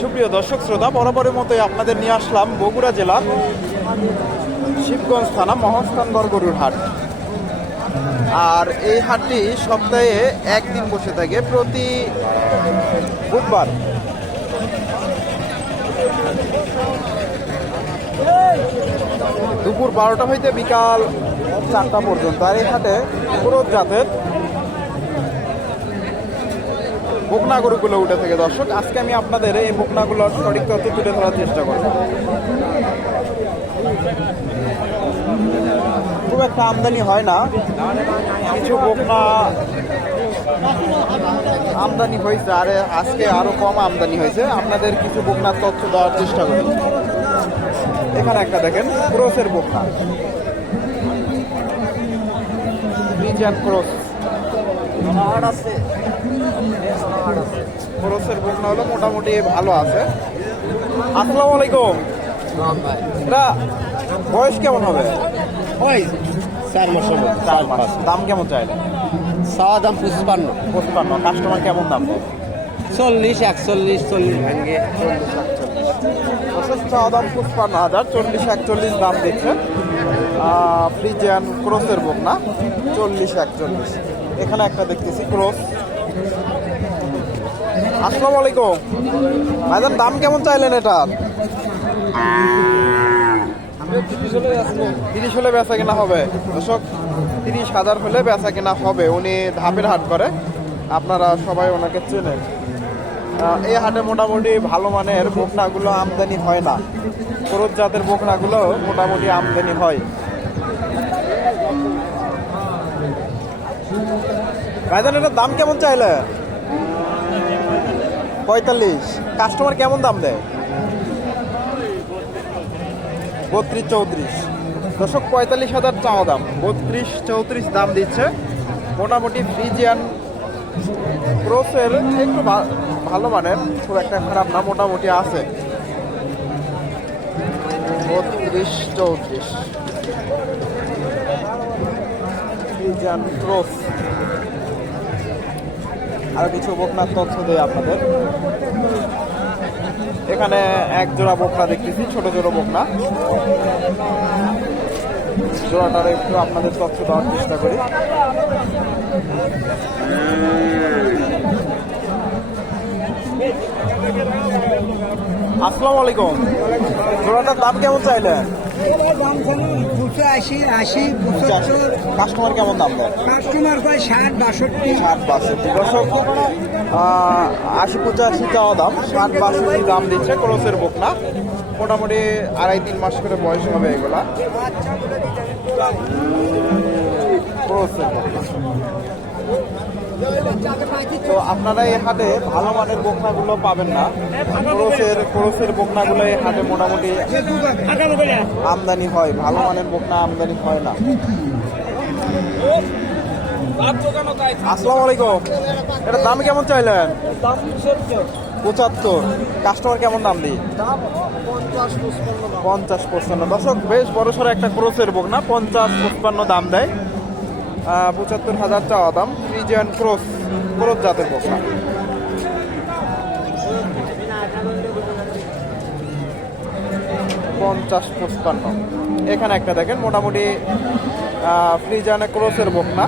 সুপ্রিয় দর্শক, শ্রোতা, বরাবরের মতোই আপনাদের নিয়ে আসলাম বগুড়া জেলার শিবগঞ্জ থানা মহস্থানগড় গরুর হাট। আর এই হাটটি সপ্তাহে একদিন বসে থাকে, প্রতি বুধবার। দুপুর বারোটা হইতে বিকাল চারটা পর্যন্ত। আর এই হাটে পুরো জাতের বকনা গরুগুলো উঠে থেকে। দর্শক, আজকে আমি আপনাদের এই বকনাগুলোর সঠিক তথ্য তুলে ধরার চেষ্টা করব। খুব একটা আমদানি হয় না। কিছু বকনা আমদানি হয়েছে, আর আজকে আরও কম আমদানি হয়েছে। আপনাদের কিছু বকনার তথ্য দেওয়ার চেষ্টা করি। এখানে একটা দেখেন, ক্রোসের বকনা ক্রোস। ক্রোসের বকনা হলো মোটামুটি ভালো আছে। আসসালামু আলাইকুম। এটা বয়স কেমন হবে? ওই চার মাস হলো চার মাস। দাম কেমন চাইলে? চাওয়া দাম পঁচপান্ন। পঁচপান্ন। কাস্টমার কেমন দাম? চল্লিশ একচল্লিশ চল্লিশ ভাঙ্গে। চাওয়া দাম পঁচপান্ন হাজার। চল্লিশ একচল্লিশ দাম দিচ্ছে। ফ্রিজিয়ান ক্রসের বুক না চল্লিশ একচল্লিশ। এখানে একটা দেখতেছি, ক্রস। আসসালামু আলাইকুম। ভাইজান, দাম কেমন চাইলেন এটার? তিরিশ হলে বেচা কেনা হবে। দর্শক, তিরিশ হাজার হলে বেচা কেনা হবে। উনি ধাপের হাট করে। আপনারা সবাই ওনাকে চেনেন। এই হাটে মোটামুটি ভালো মানের বকনাগুলো আমদানি হয় না। খরচ জাতের বকনাগুলো মোটামুটি আমদানি হয়। ভাইজান দাম কেমন চাইলে? পঁয়তাল্লিশ। কাস্টমার কেমন দাম দেয়? বত্রিশ চৌত্রিশ। দশক পঁয়তাল্লিশ হাজার চাওয়া দাম। বত্রিশ চৌত্রিশ দাম দিচ্ছে। মোটামুটি ফ্রিজিয়ান ক্রোসের একটু ভালো মানের, খুব একটা খারাপ না, মোটামুটি আছে। বত্রিশ চৌত্রিশ। ফ্রিজিয়ান ক্রোস আরও কিছু বকনার তথ্য দেয় আপনাদের। এখানে এক জোড়া বকনা দেখতেছি, ছোট ছোট বকনা। জোড়াটার একটু আপনাদের তথ্য দেওয়ার চেষ্টা করি। আসসালামু আলাইকুম। জোড়াটার দাম কেমন চাইলেন দুশো আশি আশি কাস্টমার কেমন দাম দেয়? কাস্টমার ষাট বাষট্টি। ষাট বাষট্টি। দর্শক আশি পঁচাশি চাওয়া দাম। ষাট বাষট্টি দাম দিচ্ছে ক্রোসের বুক না। মোটামুটি আড়াই তিন মাস করে বয়স হবে এগুলা। ক্রোসের না। তো আপনারা এই হাটে ভালো মানের বকনাগুলো পাবেন না। ক্রোসের ক্রোসের বকনাগুলো এই হাটে মোটামুটি আমদানি হয়। ভালো মানের বকনা আমদানি হয় না। আসসালামু আলাইকুম এটা দাম কেমন চাইলেন? পঁচাত্তর। কাস্টমার কেমন দাম দিই? পঞ্চাশ পঁচপান্ন। দর্শক, বেশ বড় সড়ো একটা ক্রোসের বুক না পঞ্চাশ পঁচপান্ন দাম দেয়। পঁচাত্তর হাজার চাওয়া দাম ফ্রিজিয়ান ক্রোস ক্রোস জাতের বুক না পঞ্চাশ পঁচপান্ন। এখানে একটা দেখেন মোটামুটি ফ্রিজানে ক্রোসের বুক না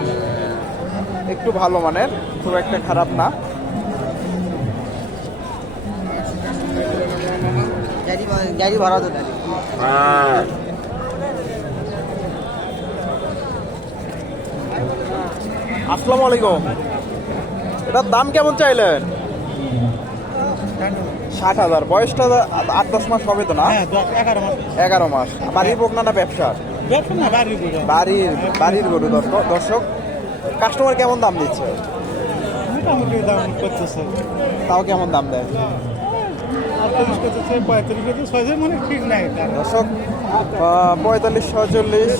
একটু ভালো মানের খুব একটা খারাপ না। গাড়ি ভাড়া তো আসসালামু আলাইকুম। এটার দাম কেমন চাইলেন? ষাট হাজার। বয়সটা আট দশ মাস হবে তো না? এগারো মাস। বাড়ির বোক না ব্যবসা না বাড়ি বুঝে বাড়ির বাড়ির গরু দর্শক কাস্টমার কেমন দাম দিচ্ছে? তাও কেমন দাম দেয়? মানে দর্শক পঁয়তাল্লিশ ছয়চল্লিশ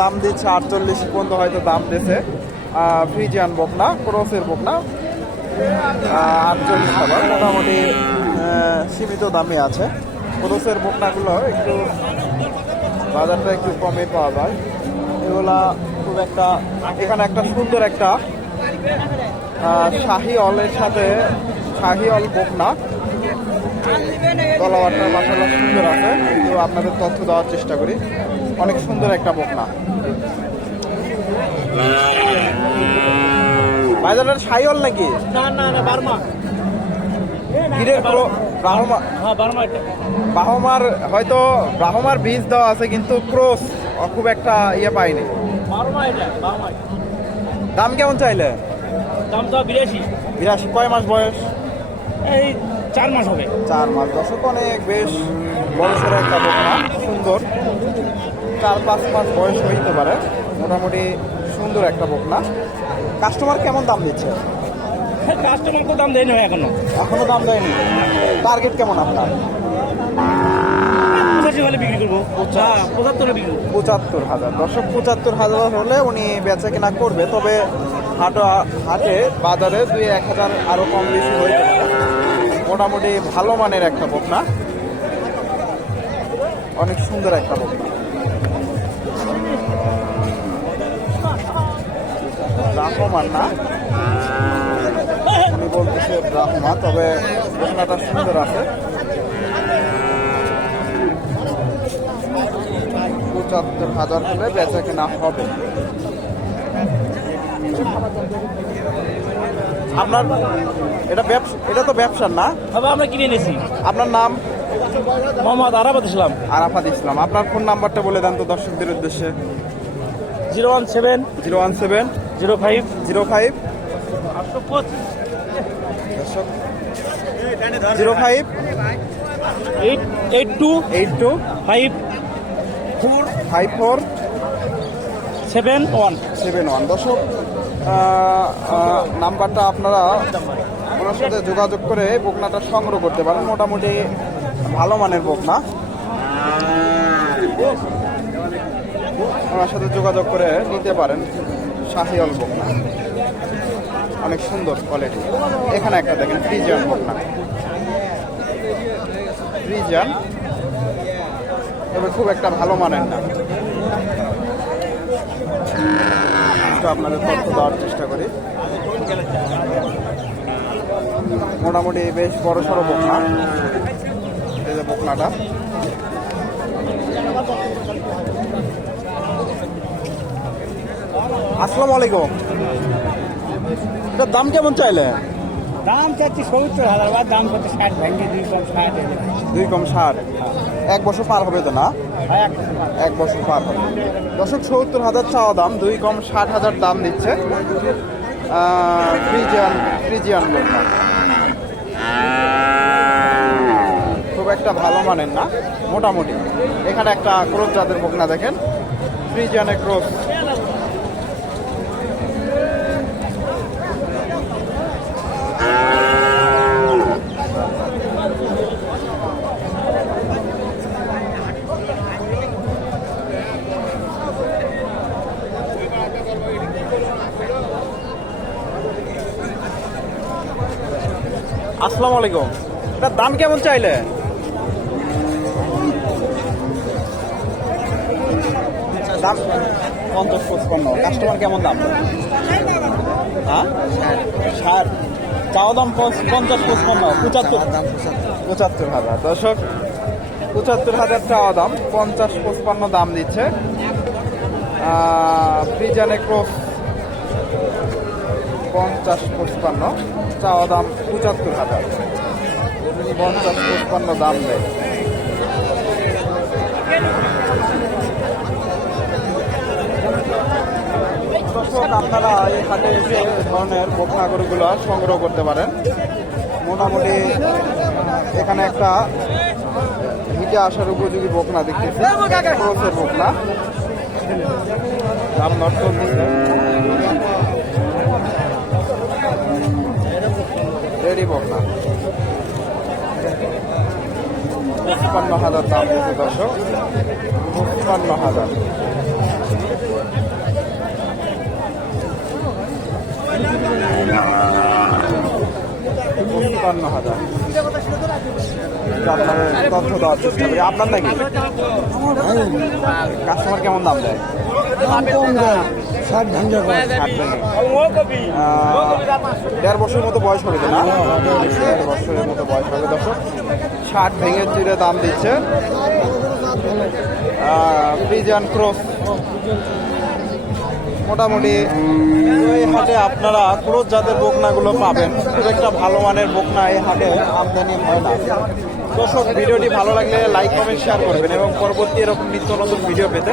দাম দিচ্ছে আটচল্লিশ পর্যন্ত হয়তো দাম দিচ্ছে আহ, ফ্রিজিয়ান বকনা, ক্রসের বকনা আটচল্লিশ টাকা। মোটামুটি সীমিত দামে আছে। ক্রসের বকনাগুলো একটু বাজারটা একটু কমে পাওয়া যায়। এগুলা খুব একটা, এখানে একটা সুন্দর একটা শাহি অলের সাথে শাহি অল বকনা। তলাবারটা মাসাল্লাহ সুন্দর আছে। আপনাদের তথ্য দেওয়ার চেষ্টা করি। অনেক সুন্দর একটা বকনা। ভাইজানের সাইল নাকি? না না না বার্মা। পুরো ব্রাহ্মা হ্যাঁ বার্মা এটা ব্রাহ্মার হয়তো ব্রাহ্মার বীজ দেওয়া আছে কিন্তু ক্রোস খুব একটা ইয়ে পাইনি বার্মা এটা বার্মা দাম কেমন চাইলে? দাম তো বিরাশি। বিরাশি কয় মাস বয়স? এই চার মাস হবে। চার মাস দশক অনেক বেশ বড় সড়ো একটা সুন্দর। চার পাঁচ মাস বয়স হইতে পারে। মোটামুটি সুন্দর একটা বকনা। কাস্টমার কেমন দাম দিচ্ছে? কাস্টমার তো দাম দেয়নি এখনও। এখনও দাম দেয়নি। টার্গেট কেমন আপনার? বিক্রি করব। হ্যাঁ পঁচাত্তর হাজার। দশক পঁচাত্তর হাজার হলে উনি বেচা কেনা করবে তবে হাটা হাটে বাজারে দুই এক হাজার আরও কম বেশি হয়ে মোটামুটি ভালো মানের একটা বকনা। অনেক সুন্দর একটা বকনা। ব্রাহ্মণ না। উনি বলতেছে ব্রাহ্মা তবে বকনাটা সুন্দর আছে। পঁচাত্তর হাজার হলে বেচা কেনা হবে। আপনার এটা ব্যবসা এটা তো ব্যবসার না? তবে আমরা কিনে নিয়েছি আপনার নাম? মোহাম্মদ আরাবাদ ইসলাম। আরাফাত ইসলাম। আপনার ফোন নাম্বারটা বলে দেন তো দর্শকদের উদ্দেশ্যে। Zero one seven zero one seven zero five? Zero five. Zero five. Eight eight two? Eight two. Five. Four. Five four. Seven one. Seven one. দর্শক নাম্বারটা আপনারা ওনার সাথে যোগাযোগ করে বকনাটা সংগ্রহ করতে পারেন। মোটামুটি ভালো মানের বকনা। ওনার সাথে যোগাযোগ করে নিতে পারেন। শাহিওল বকনা। অনেক সুন্দর কোয়ালিটি এখানে একটা দেখেন ফ্রিজিয়ান বকনা। ফ্রিজিয়ান তবে খুব একটা ভালো মানের না। একটু আপনাদের তথ্য দেওয়ার চেষ্টা করি। মোটামুটি বেশ বড় সড়ো বকনা। এই যে বকনাটা। আসসালামু আলাইকুম। এটার দাম কেমন চাইলে? দাম চাচ্ছি সত্তর হাজার বা দাম করতে ষাট ভেঙে দুই কম ষাট দুই কম ষাট। এক বছর পার হবে তো না? এক বছর পার। হবে। দশক সত্তর হাজার চাওয়া দাম দুই কম ষাট হাজার দাম দিচ্ছে। ফ্রিজিয়ান ফ্রিজিয়ান খুব একটা ভালো মানের না মোটামুটি। এখানে একটা ক্রোস জাতের বকনা দেখেন। ফ্রিজিয়ানের ক্রোস আসসালামু আলাইকুম। এটার দাম কেমন চাইলে? দাম পঞ্চাশ পঁচপান্ন। কাস্টমার কেমন দাম? হ্যাঁ? ষাট। চাওয়া দাম পঞ্চাশ পঁচপান্ন। পঁচাত্তর। পঁচাত্তর। হাজার। দর্শক পঁচাত্তর হাজার চাওয়া দাম। পঞ্চাশ পঁচপান্ন দাম দিচ্ছে। ফ্রিজানে ক্রস পঞ্চাশ পঁচপান্ন। চাওয়া দাম পঁচাত্তর হাজার। পঞ্চাশ পঁচপান্ন দাম দেয় আপনারা এই হাটে এসে ধরনের বকনা গরুগুলো সংগ্রহ করতে পারেন। মোটামুটি এখানে একটা হিটে আসার উপযোগী বকনা দেখতেছি। বকনা দাম নট রেডি বকনা মুপ্পান্ন হাজার দাম দিচ্ছে দর্শক। মুপ্পান্ন হাজার। মুপ্পান্ন হাজার। আপনার তথ্য দেওয়ার চেষ্টা করি। আপনার নাকি? কাস্টমার কেমন দাম দেয়। ষাট ভাঙ্গে। দেড় বছরের মতো বয়স হবে না? দেড় বছরের মতো বয়স হবে দর্শক। ষাট ভেঙে চিরে দাম দিচ্ছে। Friesian cross. মোটামুটি এই হাটে আপনারা ক্রোজ জাতের বকনাগুলো পাবেন। খুব একটা ভালো মানের বকনা এই হাটে আমদানি হয় না। দর্শক ভিডিওটি ভালো লাগলে লাইক কমেন্ট শেয়ার করবেন এবং পরবর্তী এরকম নিত্য নতুন ভিডিও পেতে